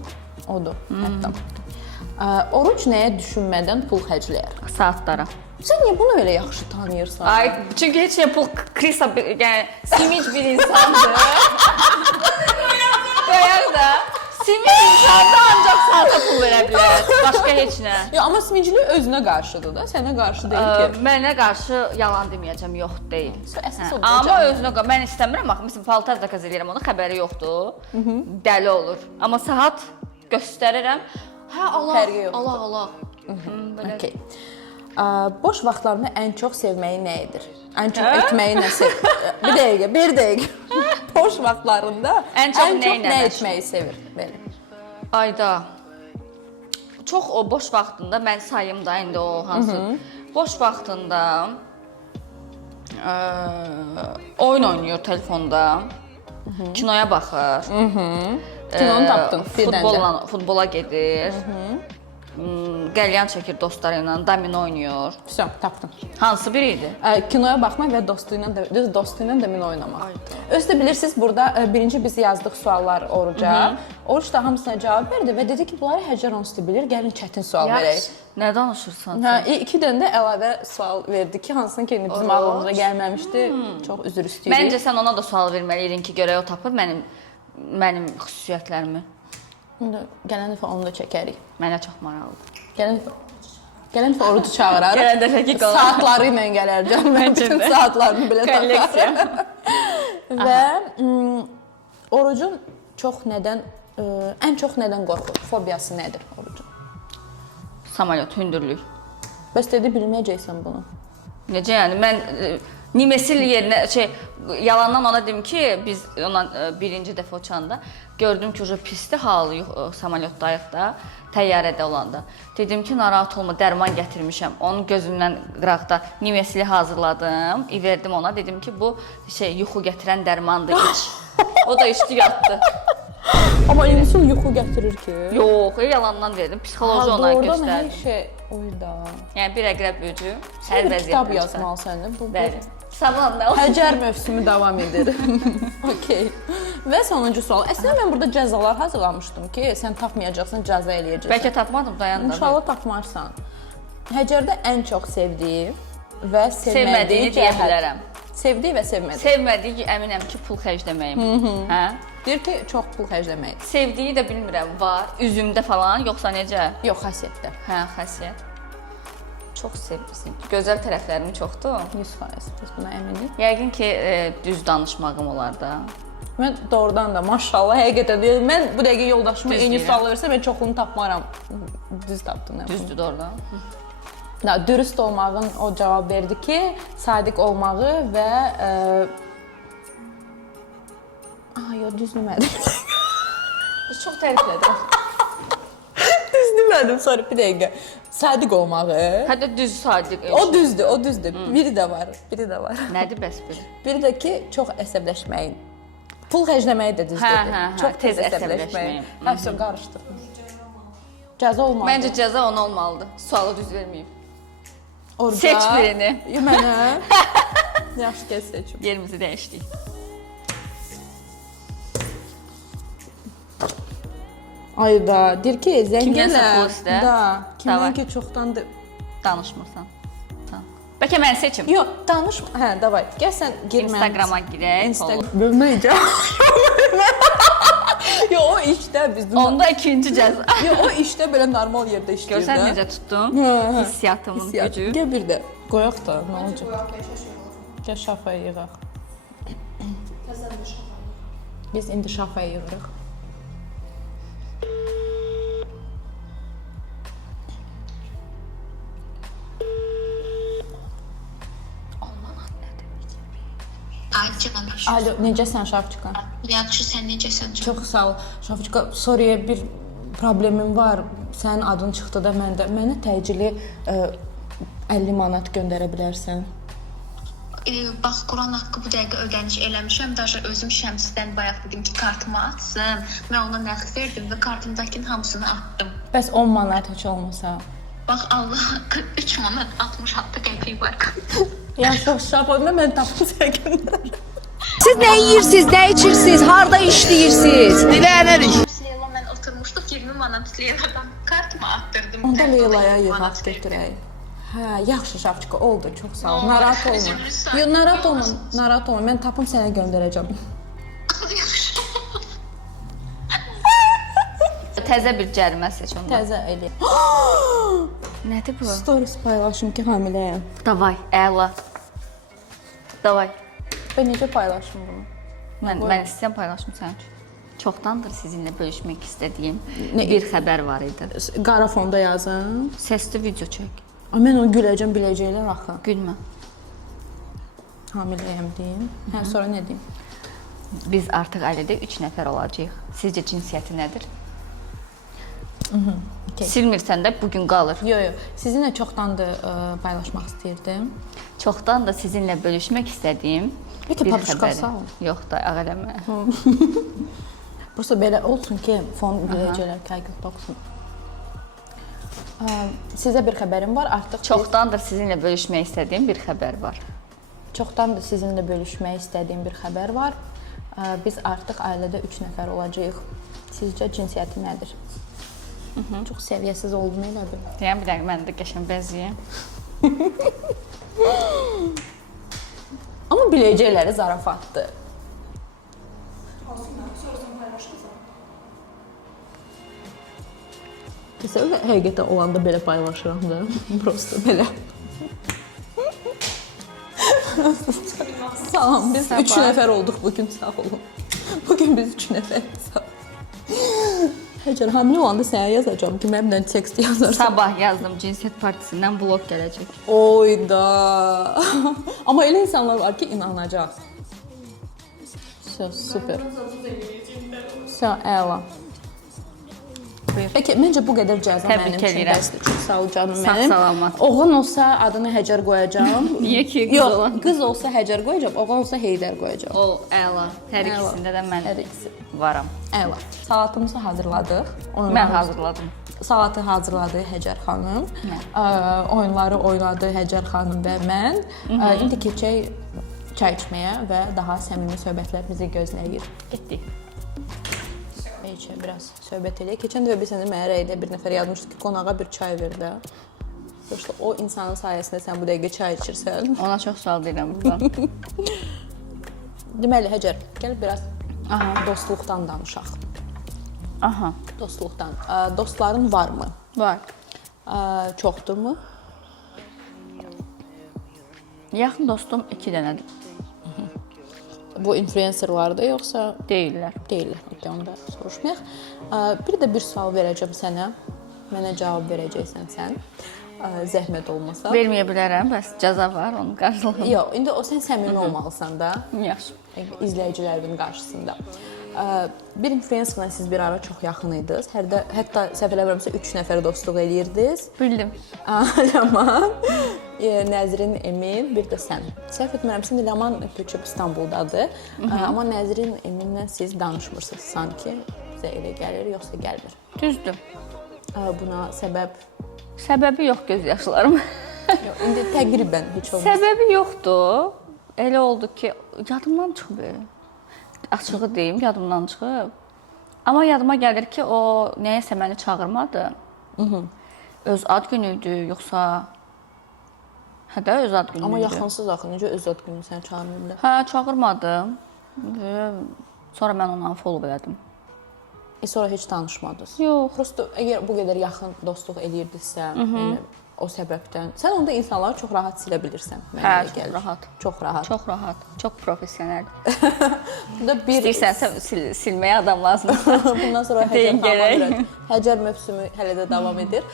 Odur, hətta. Oruc nəyə düşünmədən pul xərcləyər? Saatlara. Sən niyə bunu belə yaxşı tanıyırsan? Ay, çünki heç nə pul Krisa, yəni simic bir insandır. Qoyaq da. Simic insanda ancaq saata pul verə bilər, başqa heç nə. Ya amma simicilik özünə qarşıdır da, sənə qarşı deyil ki. Mənə qarşı yalan deməyəcəm, yox deyil. Əsas odur. Amma özünə qarşı mən istəmirəm axı, məsələn, paltar zakaz edirəm, onun xəbəri yoxdur. Dəli olur. Amma saat göstərirəm. Hə, Allah, Fərqi yoxdur. Allah. Belə. Okay. Boş vaxtlarını ən çox sevməyi nə edir? Ən çox etməyi nə sevir? Bir dəqiqə. Boş vaxtlarında Ən çox nə məşğul? etməyi sevir? Belə. Ayda. Çox o boş vaxtında mən sayım da indi o hansı. Boş vaxtında oyun oynayır telefonda. Kinoya baxır. Kinonu tapdın bir dənə. Futbola gedir. Qəlyan çəkir dostları ilə, domino oynayır. Всё, tapdın. Hansı biri idi? Kinoya baxma və dostu ilə domino oynamaq. Özü də bilirsiniz, burada birinci biz yazdıq suallar oruca. Oruc da hamısına cavab verdi və dedi ki, bunları Həcər onsuz da bilir, gəlin çətin sual verək. Nə danışırsan Hə, sən? 2 dənə də əlavə sual verdi ki, hansını ki bizim ağlımıza gəlməmişdi. Çox üzr istəyirik. Məncə sən ona da sual verməliydin ki, görək o tapır mənim xüsusiyyətlərimi. Gələn dəfə onu da çəkərik. Mənə çox maraqlıdır. Gələn dəfə orucu çağırarıq. Gələn dəfəki qalan. Saatları ilə gələrəcəm. Mən bütün saatlarını belə Kolleksiya. Və orucun ən çox nədən qorxur? Fobiyası nədir orucun? Samolyot, hündürlük. Bəs dedi bilməyəcəksən bunu. Necə yəni mən Nimesil yerinə yalandan ona dedim ki, biz ona birinci dəfə uçanda gördüm ki, pisdir halı, samolyotdayıq da, təyyarədə olanda. Dedim ki, narahat olma, dərman gətirmişəm. Onun gözündən qıraqda nimesili hazırladım, verdim ona. Dedim ki, bu yuxu gətirən dərmandır, iç. O da içdi, yatdı. Amma insul yuxu gətirir ki. Yox, yalandan verdim. Psixoloji ona göstərdim. Doğrudan hər şey oyda. Yəni bir əqrəb öcü Sən bir kitab yazmalısan. Bəli. Sabahında o. Həcər mövsümü davam edir. Okey. Və sonuncu sual. Əslində mən burada cəzalar hazırlamışdım ki, sən tapmayacaqsan, cəza eləyəcəksən. Bəlkə tapmadım, dayandım. İnşallah tapmarsan. Həcərdə ən çox sevdiyi və sevmədiyi deyə bilərəm. Sevdiyi və sevmədiyi. Sevmədiyi əminəm ki, pul xərcləməyim. Hə? Deyir ki, çox pul xərcləmək. Sevdiyi də bilmirəm, var. Üzümdə falan, yoxsa necə? Yox, xasiyyətdə. Hə, xasiyyət. Çox sevirsən. Gözəl tərəflərimi çoxdur. 100%. Biz buna əminik. Yəqin ki, düz danışmağım olar da. Mən doğrudan da maşallah həqiqətən deyirəm. Mən bu dəqiqə yoldaşıma eyni sual versə mən çoxunu tapmaram. Düz tapdın. Düzdür doğrudan. Dürüst olmağın o cavab verdi ki, sadiq olmağı və yox, düz demədim. Çox təriflədim. Düz demədim, sonra bir dəqiqə. Sadiq olmağı. Hətta düz sadiq. O düzdür, o düzdür. Biri də var, biri də var. Nədir bəs biri? Biri də ki, çox əsəbləşməyin. Pul xərcləməyi də düzdür. Çox tez əsəbləşməyin. Həvsə qarışdırdım. Cəza olmalı. Məncə cəza ona olmalıdır. Sualı düz verməyim. Orada... Seç birini. Mənə. Yaxşı, gəl seçim. Yerimizi dəyişdik. Ayda, deyir ki, zəng Kimdən elə. pul istə? Da, kimdən Davay. ki, çoxdandır. Danışmırsan. Tamam. Bəlkə mən seçim. Yox, danışma. Hə, davay. Gəl sən gir mən. Instagrama girək. Bölməyəcəm. Yox, o işdə bizdə. Onda ikinci cəza. Yox, o işdə belə normal yerdə işləyir. Görsən necə tutdum? Hissiyatımın gücü. Gəl bir də. Qoyaq da, nə olacaq? Gəl şafaya yığaq. Biz indi şafaya yığırıq. Alo, necəsən Şafçıqa? Yaxşı, sən necəsən? Çox sağ ol. Şafçıqa, Suriyə bir problemim var. Sənin adın çıxdı da məndə. Mənə təcili 50 manat göndərə bilərsən. Bax, Quran haqqı bu dəqiqə ödəniş eləmişəm. Daşa özüm Şəmsdən bayaq dedim ki, kartımı atsın. Mən ona nəqd verdim və kartımdakının hamısını atdım. Bəs 10 manat heç olmasa? Bax, Allah haqqı 3 manat 66 qəpik var. Yaxşı, Şafada mən tapım sənə göndərəm. Siz nə yeyirsiniz, nə içirsiniz, harda işləyirsiniz? Dilənərik. Leyla, mən oturmuşduq 20 manat Leyla'dan kartımı attırdım. Onda Leylaya yığaq götürək. Hə, yaxşı Şafçıqa, oldu. Çox sağ ol. Narahat olma. Yox, narahat olma. Narahat olma. Mən tapım sənə göndərəcəm. Təzə bir cərimə seç onda. Təzə elə. Nədir bu? Stories paylaşım ki, hamiləyəm. Davay, əla. Davay. Və necə paylaşım bunu? Mən istəyirəm paylaşım sənin üçün. Çoxdandır sizinlə bölüşmək istədiyim bir xəbər var idi. Qara fonda yazın. Səsli video çək. Mən onu güləcəm, biləcəklər axı. Gülmə. Hamiləyəm deyim. Hə, sonra nə deyim? Biz artıq ailədə 3 nəfər olacağıq. Sizcə cinsiyyəti nədir? Okay. Silmirsən də bugün qalır. Yox. Sizinlə çoxdandır paylaşmaq istəyirdim. Çoxdan da sizinlə bölüşmək istədiyim Peki, bir paduşka xəbəri. sağ ol. Yox da, ağələmə. Prosta belə olsun ki, fon biləcəklər, kəqiqət olsun. Sizə bir xəbərim var. Artıq Çoxdandır sizinlə bölüşmək istədiyim bir xəbər var. Çoxdandır sizinlə bölüşmək istədiyim bir xəbər var. Biz artıq ailədə 3 nəfər olacağıq. Sizcə cinsiyyəti nədir? Çox səviyyəsiz oldum elə bil. Deyəm bir dəqiqə, mən də qəşəng bəziyəm. Amma biləcəkləri zarafatdır. Təsəvvür həqiqətən olanda belə paylaşıram da. Prosta belə. Salam, biz 3 nəfər olduq bugün, sağ olun. Bugün biz 3 nəfəriz. Həcər, hamilə olanda sənə yazacağam ki, mənimlə tekst yazarsan. Sabah yazdım cinsiyyət partisindən blok gələcək. Oyda. Amma elə insanlar var ki, inanacaq. Super. Əla. Peki, məncə bu qədər cəza Təbrik mənim üçün edirəm. bəsdir. Çox sağ ol canım Sağ mənim. salamat. Oğlan olsa adını Həcər qoyacağam. Niyə ki, qız Yox, olan? qız olsa Həcər qoyacağam, oğlan olsa Heydər qoyacağam. O, əla. Hər Əla. ikisində də mən Hər ikisi. varam. Əla. Salatımızı hazırladıq. Mən hazırladım. Salatı hazırladı Həcər xanım. Oyunları oynadı Həcər xanım və mən. İndi keçək çay içməyə və daha səmimi söhbətlər bizi gözləyir. Getdik. Neçə biraz söhbət edək. Keçən dəfə biz sənə mənə rəydə bir nəfər yazmışdı ki, qonağa bir çay ver də. Yoxsa o insanın sayəsində sən bu dəqiqə çay içirsən. Ona çox sağ ol deyirəm buradan. Deməli Həcər, gəl biraz dostluqdan danışaq. Aha, Dostluqdan. Dostların varmı? var. Çoxdurmu? Yaxın dostum 2 dənədir. Bu influencerlardır yoxsa Deyirlər. deyillər? Okey, onda soruşmayaq. Bir də bir sual verəcəm sənə. Mənə cavab verəcəksən sən. Zəhmət olmasa. Verməyə bilərəm, bəs cəza var, onu qarşılayım. Yox, indi o sən səmimi olmalısan da Yaxşı. izləyicilərin qarşısında. Bir influencerla siz bir ara çox yaxın idiniz. Hətta səhv eləmirəmsə 3 nəfər dostluq eləyirdiniz. Bildim. Ləman, Nəzrin, Emin, bir də sən. Səhv etmirəmsə Ləman köçüb İstanbuldadır. Amma Nəzrin, Eminlə siz danışmırsınız sanki. Bizə elə gəlir, yoxsa gəlmir. Düzdür. Buna səbəb Səbəbi yox göz yaşlarım. yox, indi təqribən heç olmaz. Səbəbi yoxdur. Elə oldu ki, yadımdan çıxıb. Açığı deyim, yadımdan çıxıb. Amma yadıma gəlir ki, o nəyəsə məni çağırmadı. Öz ad günü idi, yoxsa hə də öz ad günü idi. Amma yaxınsız axı, necə öz ad gününü səni çağırmırlar? Hə, çağırmadım. Sonra mən onu unfollow elədim. Sonra heç danışmadınız? Yox. Prosta əgər bu qədər yaxın dostluq eləyirdinizsə, yəni o səbəbdən, sən onda insanları çox rahat silə bilirsən. Mənə Hə, elə çox gəlir. rahat. Çox rahat. Çox rahat, çox professional. Burada bir İstəyirsənsə silməyə adam lazımdır. bundan sonra Deyin Həcər gərək. xanım Həcər mövsümü hələ də davam edir.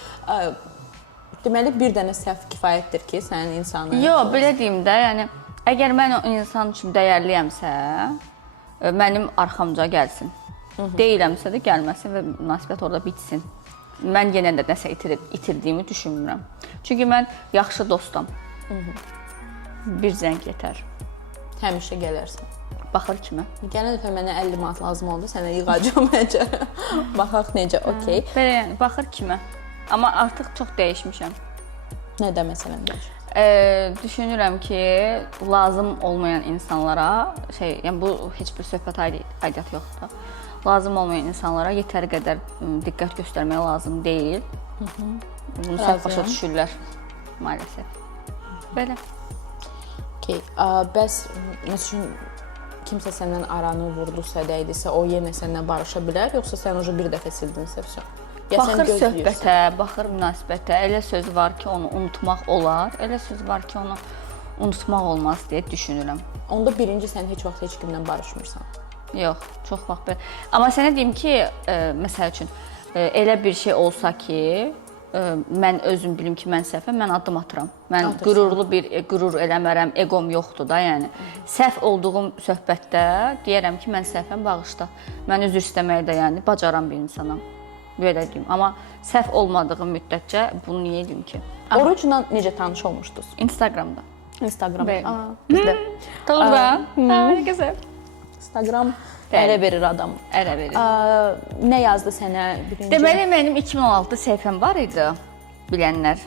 Deməli bir dənə səhv kifayətdir ki, sənin insanı. Yox, belə deyim də, yəni əgər mən o insan üçün dəyərliyəmsə, mənim arxamca gəlsin. Deyiləmsə də gəlməsin və münasibət orada bitsin. Mən yenə də nəsə itirdiyimi düşünmürəm. Çünki mən yaxşı dostam. Bir zəng yetər. Həmişə gələrsən. Baxır kimə. Gələn dəfə mənə 50 manat lazım oldu, sənə yığacağam Həcər. Baxaq necə, okey. Belə yəni baxır kimə. Amma artıq çox dəyişmişəm. Nədə məsələn deyir? Düşünürəm ki, lazım olmayan insanlara yəni bu heç bir söhbət aidiyyatı yoxdur. Lazım olmayan insanlara yetəri qədər diqqət göstərmək lazım deyil. Bunu səhv başa düşürlər maalesef. Belə. Okey. Bəs məsələn kimsə səndən aranı vurdusa, dəydisə, o yenə səndən barışa bilər, yoxsa sən уже bir dəfə sildinsə vəsə? Baxır söhbətə, baxır münasibətə. Elə söz var ki, onu unutmaq olar, elə söz var ki, onu unutmaq olmaz deyə düşünürəm. Onda birinci sən heç vaxt heç kimlə barışmırsan. Yox, çox vaxt belə. Amma sənə deyim ki, məsəl üçün elə bir şey olsa ki, mən özüm bilim ki, mən səhvəm, mən addım atıram. Mən qürur eləmərəm, eqom yoxdur da, yəni. Səhv olduğum söhbətdə deyərəm ki, mən səhvəm, bağışla. Mən üzr istəməyi də, yəni, bacaran bir insanam. Belə deyim. Amma səhv olmadığım müddətcə bunu niyə edeyim ki? Orucla necə tanış olmuşdunuz? Instagramda. Instagramda. Bizdə. Doğrudan. Hə, gözəl. Instagram ərə verir adam. Ərə verir. Nə yazdı sənə birinci? Deməli, mənim 2016 səhifəm var idi. Bilənlər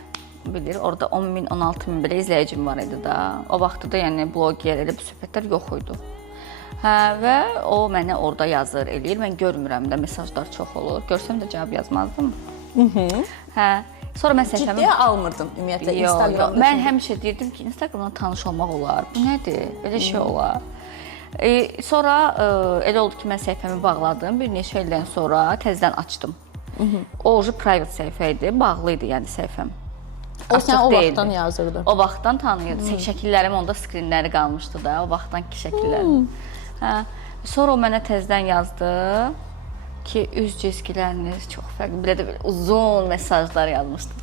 bilir. Orada 10.000, 16.000 belə izləyicim var idi da. O vaxtda yəni bloger elə bir söhbətlər yox idi. Hə, və o mənə orada yazır, eləyir. Mən görmürəm də, mesajlar çox olur. Görsəm də cavab yazmazdım. Hə. Sonra mən səhifəmi ciddiyə almırdın ümumiyyətlə Instagramda. Mən həmişə deyirdim ki, Instagramdan tanış olmaq olar. Bu nədir? Belə şey olar. Sonra elə oldu ki, mən səhifəmi bağladım. Bir neçə ildən sonra təzədən açdım. O private səhifə idi, bağlı idi yəni səhifəm. O sən o vaxtdan yazırdı. O vaxtdan tanıyırdı. Şəkillərim onda skrinləri qalmışdı da, o vaxtdan ki şəkillərim. Hə. Sonra o mənə təzədən yazdı. ki üz cizgiləriniz çox fərqli. Belə də belə uzun mesajlar yazmışdım.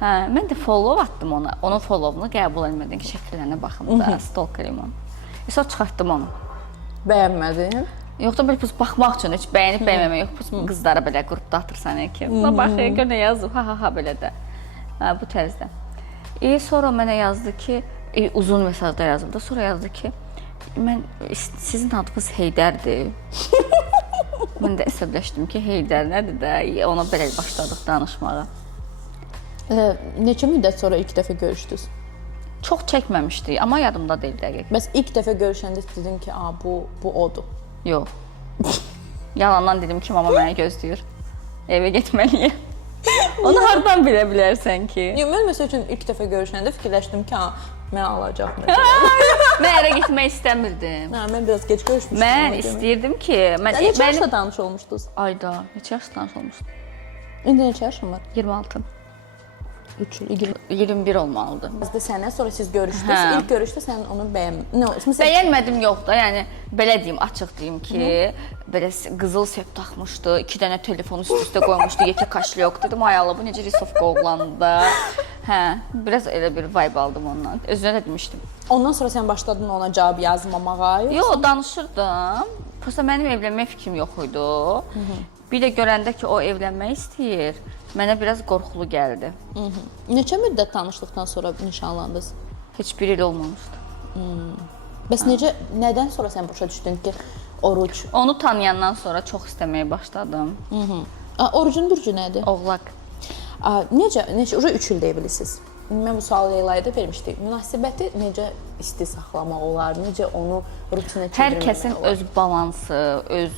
Hə, mən də follow atdım ona. Onun followunu qəbul etmədim ki, şəkillərinə baxım da, stalk eləyim onu. Sonra çıxartdım onu. Bəyənmədin? Yox da belə baxmaq üçün heç bəyənib bəyənməmək yox. Qızlara belə qrupda atırsan ki, buna bax, gör nə yazıb, ha belə də. Hə, bu tərzdə. Sonra mənə yazdı ki, uzun mesajlar yazıldı. Sonra yazdı ki, mən sizin adınız Heydərdir. Mən də əsəbləşdim ki, Heydər nədir də, ona belə başladıq danışmağa. Neçə müddət sonra ilk dəfə görüşdünüz? Çox çəkməmişdi, amma yadımda deyil dəqiq. Bəs ilk dəfə görüşəndə dedin ki, bu odur. Yox. Yalandan dedim ki, mama mənə gözləyir. Evə getməliyəm. Onu hardan bilə bilərsən ki? Yox, mən məsəl üçün ilk dəfə görüşəndə fikirləşdim ki, mən alacaq. Mən ərə getmək istəmirdim. Mən biraz geç görüşmüşdüm. Mən istəyirdim ki... Neçə yaşda tanış olmuşdunuz? Ayda, neçə yaşda tanış olmuşdum? İndi neçə yaşın var? 26. 3 il, 21 olmalıdır. Bizdə sənə, sonra siz görüşdünüz. İlk görüşdə sən onu Bəyənmədim yox da, yəni belə deyim, açıq deyim ki, belə qızıl sep taxmışdı, 2 dənə telefonu üst-üstə qoymuşdu, yekə kaşlı yox dedim, ay Allah, bu necə risovka oğlandı. Hə, biraz elə bir vibe aldım ondan. Özünə də demişdim. Ondan sonra sən başladın ona cavab yazmamağa? Yox, danışırdım. Prosta mənim evlənmək fikrim yox idi. Bir də görəndə ki, o evlənmək istəyir, mənə biraz qorxulu gəldi. Neçə müddət tanışlıqdan sonra nişanlandınız? Heç bir il olmamışdı. Bəs nədən sonra sən başa düşdün ki, oruc? Onu tanıyandan sonra çox istəməyə başladım. Orucun burcu nədir? Oğlaq. Necə 3 il deyirsiniz. Mən bu sualı Leyla'ya da vermişdim. Münasibəti necə isti saxlamaq olar? Necə onu rutinə çevirmək olar? Hər kəsin öz balansı, öz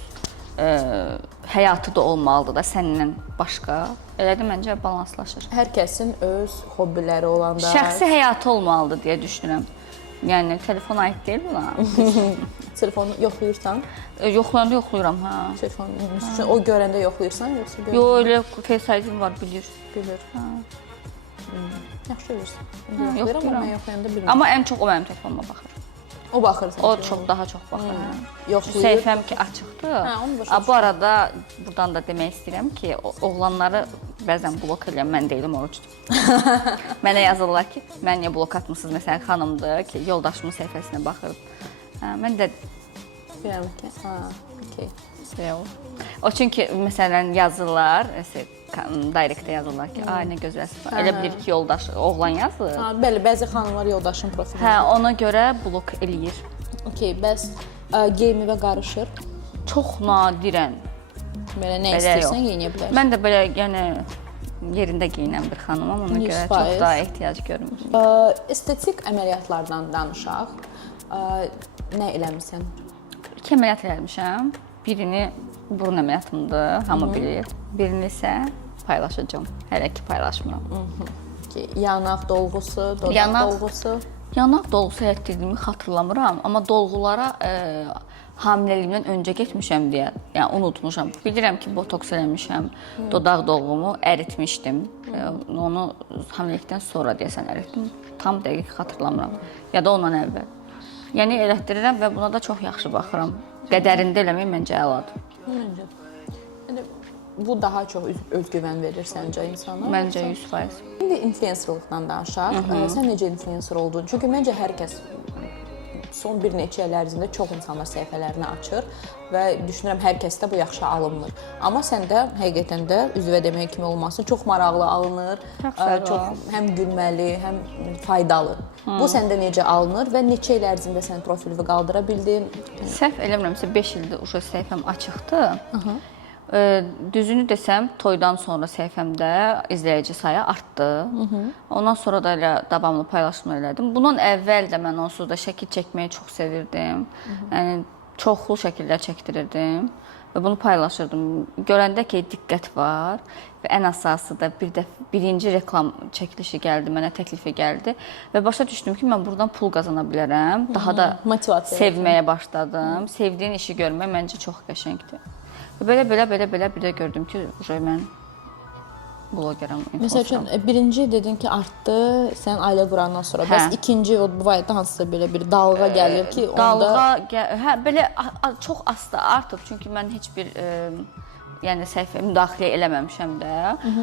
həyatı da olmalıdır da səndən başqa. Elədir, məncə balanslaşır. Hər kəsin öz hobbiləri olanda... Şəxsi həyatı olmalıdır deyə düşünürəm. Yəni, telefon aid deyil buna. Telefonu yoxlayırsan? Yoxlayanda yoxlayıram, hə. Telefonu, o görəndə yoxlayırsan, yoxsa görəndə? Yox, elə Face ID-im var, bilir. Bilir. Yaxşı bilirsən. Yoxlayıram, amma yoxlayanda bilmirəm. Amma ən çox o mənim telefonuma baxır. O baxır sən. O daha çox baxır. Yoxlayır. Səhifəm ki, açıqdır. Bu arada buradan da demək istəyirəm ki, oğlanları bəzən blok edirəm, mən deyiləm orucdur. Mənə yazırlar ki, mən niyə blok atmısınız? Məsələn, xanımdır ki, yoldaşımın səhifəsinə baxır. Mən də deyirəm ki, okey. O çünki məsələn yazırlar, direktdə yazırlar ki, ay nə gözəlsən. Elə bilir ki, yoldaş, oğlan yazır. Bəli, bəzi xanımlar yoldaşın profilini. Hə, ona görə blok eləyir. Okey, bəs geyimə qarışır? Çox nadirən. Belə nə istəyirsən geyinə bilərsən. Mən də belə, yəni yerində geyinən bir xanımam, ona görə çox daha ehtiyac görmür. Estetik əməliyyatlardan danışaq. Nə eləmisən? 2 əməliyyat eləmişəm. Birini burun əməliyyatımdır, hamı bilir. Birini isə paylaşacağam. Hələ ki paylaşmıram. Yanaq dolğusu, dodaq dolğusu. Yanaq dolğusu etdirdiyimi xatırlamıram, amma dolğulara hamiləliyimdən öncə getmişəm deyə, yəni unutmuşam. Bilirəm ki, botoks eləmişəm, dodaq dolğumu əritmişdim. Onu hamiləlikdən sonra deyəsən əritdim. Tam dəqiq xatırlamıram. Ya da ondan əvvəl. Yəni elətdirirəm və buna da çox yaxşı baxıram. Qədərində eləmək məncə əladır. Məncə. Yəni bu daha çox özgüvən verir səncə insana? Məncə 100%. İndi influencerlıqdan danışaq. Sən necə influencer oldun? Çünki məncə hər kəs son bir neçə il ərzində çox insanlar səhifələrini açır və düşünürəm hər kəsdə bu yaxşı alınmır. Amma səndə həqiqətən də üzvə demək kimi olması çox maraqlı alınır. Çox həm gülməli, həm faydalı. Bu səndə necə alınır və neçə il ərzində sən profilini qaldıra bildin? Səhv eləmirəmsə 5 ildir uşaq səhifəm açıqdır. Düzünü desəm, toydan sonra səhifəmdə izləyici sayı artdı. Ondan sonra da elə davamlı paylaşma elədim. Bundan əvvəl də mən onsuz da şəkil çəkməyi çox sevirdim. Yəni çoxlu şəkillər çəkdirirdim və bunu paylaşırdım. Görəndə ki, diqqət var və ən əsası da birinci reklam çəkilişi gəldi, mənə təklifi gəldi və başa düşdüm ki, mən buradan pul qazana bilərəm. Daha da sevməyə başladım. Sevdiyin işi görmək məncə çox qəşəngdir. Belə bir də gördüm ki, mən blogeram. Məsəl üçün, birinci dedin ki, artdı, sən ailə qurandan sonra. Bəs ikinci, bu vayda hansısa belə bir dalğa gəlir ki, onda... Dalğa, belə çox asta artıb. Çünki mən heç bir yəni səhifəyə müdaxilə eləməmişəm də.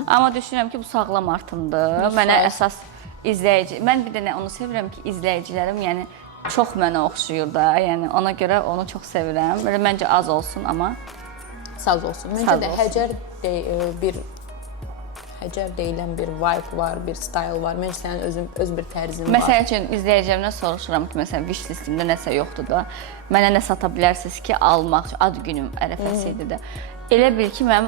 Amma düşünürəm ki, bu sağlam artımdır. Mənə əsas izləyici, mən bir də onu sevirəm ki, izləyicilərim yəni çox mənə oxşuyur da. Yəni ona görə onu çox sevirəm. Belə məncə az olsun, amma Saz olsun. Məncə də Həcər deyilən bir vibe var, bir style var. Məncə sənin öz bir tərzin var. Məsəl üçün izləyicimdən soruşuram ki, məsələn, wish listimdə nəsə yoxdur da, mənə nə sata bilərsiniz ki, almaq, ad günüm ərəfəsi idi də. Elə bil ki, mənim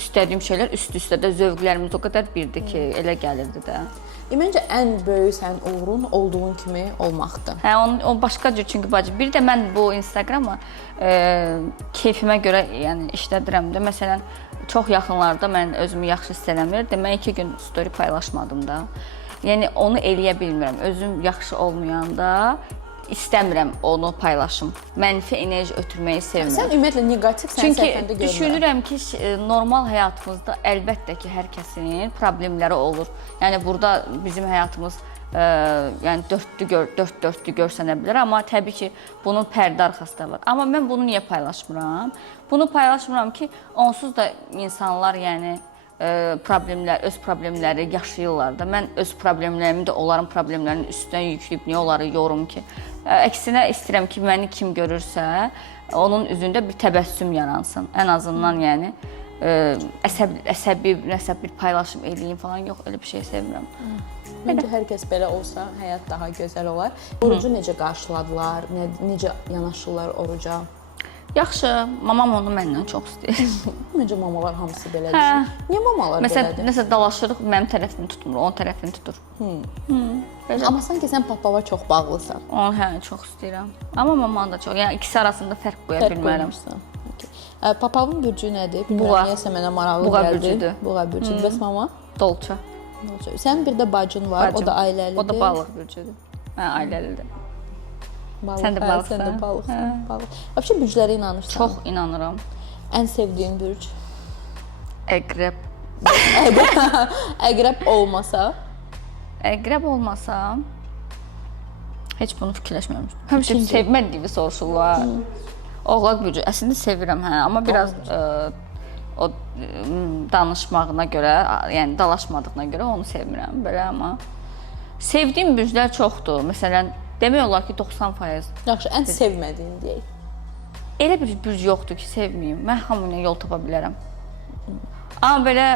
istədiyim şeylər üst-üstə də zövqlərimiz o qədər birdir ki, elə gəlirdi də. Məncə ən böyük sənin uğurun olduğun kimi olmaqdır. Hə, o başqa cür çünki bacı. Bir də mən bu Instagrama keyfimə görə yəni işlədirəm də. Məsələn, çox yaxınlarda mən özümü yaxşı hiss eləmirdim. Mən 2 gün story paylaşmadım da. Yəni onu eləyə bilmirəm. Özüm yaxşı olmayanda istəmirəm onu paylaşım. Mənfi enerji ötürməyi sevmirəm. Sən ümumiyyətlə neqativ sən səhifəndə görmürəm. Çünki düşünürəm ki, normal həyatımızda əlbəttə ki, hər kəsin problemləri olur. Yəni burada bizim həyatımız yəni dörd-dörtlü görsənə bilər, amma təbii ki, bunun pərdə arxası da var. Amma mən bunu niyə paylaşmıram? Bunu paylaşmıram ki, onsuz da insanlar yəni öz problemləri yaşayırlar da. Mən öz problemlərimi də onların problemlərinin üstünə yükləyib niyə onları yorum ki? Əksinə istəyirəm ki, məni kim görürsə, onun üzündə bir təbəssüm yaransın. Ən azından yəni əsəbi nəsə bir paylaşım eləyim falan yox, elə bir şey sevmirəm. Məncə hər kəs belə olsa həyat daha gözəl olar. Orucu necə qarşıladılar? Necə yanaşırlar oruca? Yaxşı, mamam onu məndən çox istəyir. Məncə mamalar hamısı belədir. Niyə mamalar belədir? Məsələn, dalaşırıq, mənim tərəfimi tutmur, onun tərəfini tutur. Amma sanki sən papava çox bağlısan. Onu hə, çox istəyirəm. Amma mamanı da çox. Yəni ikisi arasında fərq qoya bilmərəm. Papavın bürcü nədir? Bilmirəm, niyəsə mənə maraqlı gəldi. Buğa bürcüdür. Bəs mama? Dolça. Sənin bir də bacın var, o da ailəlidir. O da balıq bürcüdür. Hə, ailəlidir. Sən də balıqsan. Sən də balıqsan. Balıq. Vəbşə bürclərə inanırsan? Çox inanıram. Ən sevdiyin bürc? Əqrəb. Əqrəb olmasa? Əqrəb olmasa heç bunu fikirləşməmişdim. Həmişə sevmədiyimi soruşurlar. Oğlaq bürcü. Əslində sevirəm, hə, amma biraz o danışmağına görə, yəni dalaşmadığına görə onu sevmirəm belə, amma sevdiyim bürclər çoxdur. Məsələn, demək olar ki, 90%. Yaxşı, ən sevmədiyin deyək. Elə bir bürc yoxdur ki, sevməyim. Mən hamıyla yol tapa bilərəm. Amma belə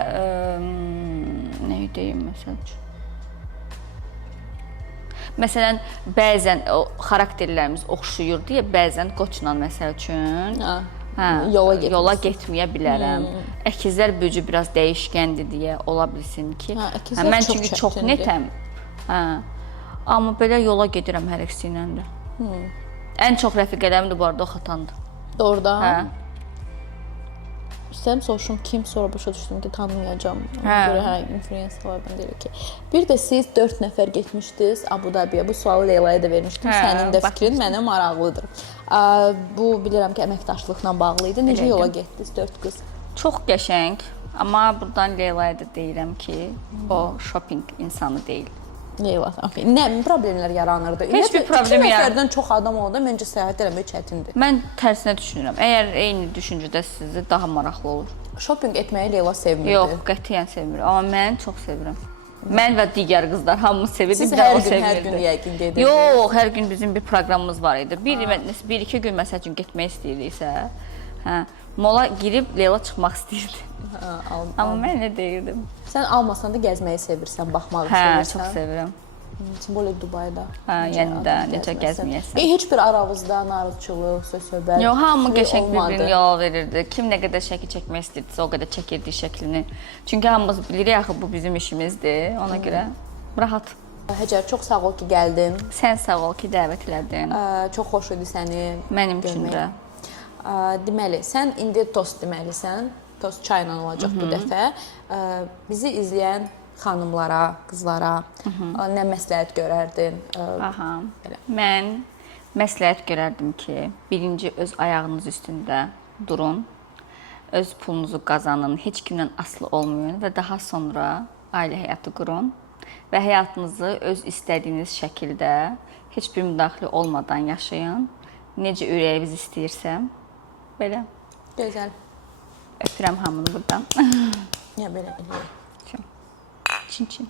nə deyim məsəl üçün? Məsələn, bəzən o xarakterlərimiz oxşuyur deyə bəzən qoçla məsəl üçün yola getməyə bilərəm. Əkizlər bürcü biraz dəyişkəndir deyə ola bilsin ki, mən çünki çox netəm. Amma belə yola gedirəm hər ikisi ilə də. Ən çox rəfiqələrim də bu arada o xatandır. Doğrudan? Hə. İstəyirəm soruşum kim, sonra başa düşdüm ki, tanımayacağam. Görə hər influencerlardan deyir ki. Bir də siz 4 nəfər getmişdiniz Abu Dhabiyə. Bu sualı Leylaya da vermişdim. Sənin də fikrin mənə maraqlıdır. Bu bilirəm ki, əməkdaşlıqla bağlı idi. Necə yola getdiniz 4 qız? Çox qəşəng. Amma buradan Leylaya da deyirəm ki, o shopping insanı deyil. Leyla, okey. Nə problemlər yaranırdı? Heç bir problem yaranmır. 2 nəfərdən çox adam olanda məncə səyahət eləmək çətindir. Mən tərsinə düşünürəm. Əgər eyni düşüncədəsizsə daha maraqlı olur. Shopping etməyi Leyla sevmirdi. Yox, qətiyyən sevmirəm. Amma mən çox sevirəm. Mən və digər qızlar hamımız sevirdik. Siz hər gün yəqin gedirdiniz. Yox, hər gün bizim bir proqramımız var idi. Bir-iki gün məsəl üçün getmək istəyirdiksə, mola girib Leyla çıxmaq istəyirdi. Amma mən elə deyirdim. Sən almasan da gəzməyi sevirsən, baxmağı sevirsən. Hə, çox sevirəm. Böyle Dubayda. Hə, yəni də necə gəzməyəsən. Heç bir aranızda narazıçılıq, söz-söhbət. Yox, hamı qəşəng bir-birinə yol verirdi. Kim nə qədər şəkil çəkmək istəyirdisə, o qədər çəkirdi şəklini. Çünki hamımız bilirik axı bu bizim işimizdir. Ona görə rahat. Həcər, çox sağ ol ki, gəldin. Sən sağ ol ki, dəvət elədin. Çox xoş idi səni mənim üçün də. Deməli, sən indi tost deməlisən. Tost çayla olacaq bu dəfə. Bizi izləyən xanımlara, qızlara nə məsləhət görərdin? Mən məsləhət görərdim ki, birinci öz ayağınız üstündə durun, öz pulunuzu qazanın, heç kimdən asılı olmayın və daha sonra ailə həyatı qurun və həyatınızı öz istədiyiniz şəkildə heç bir müdaxilə olmadan yaşayın. Necə ürəyiniz istəyirsə, belə. Gözəl. Öpürəm hamını buradan. Niyə belə eləyir? Çin çin.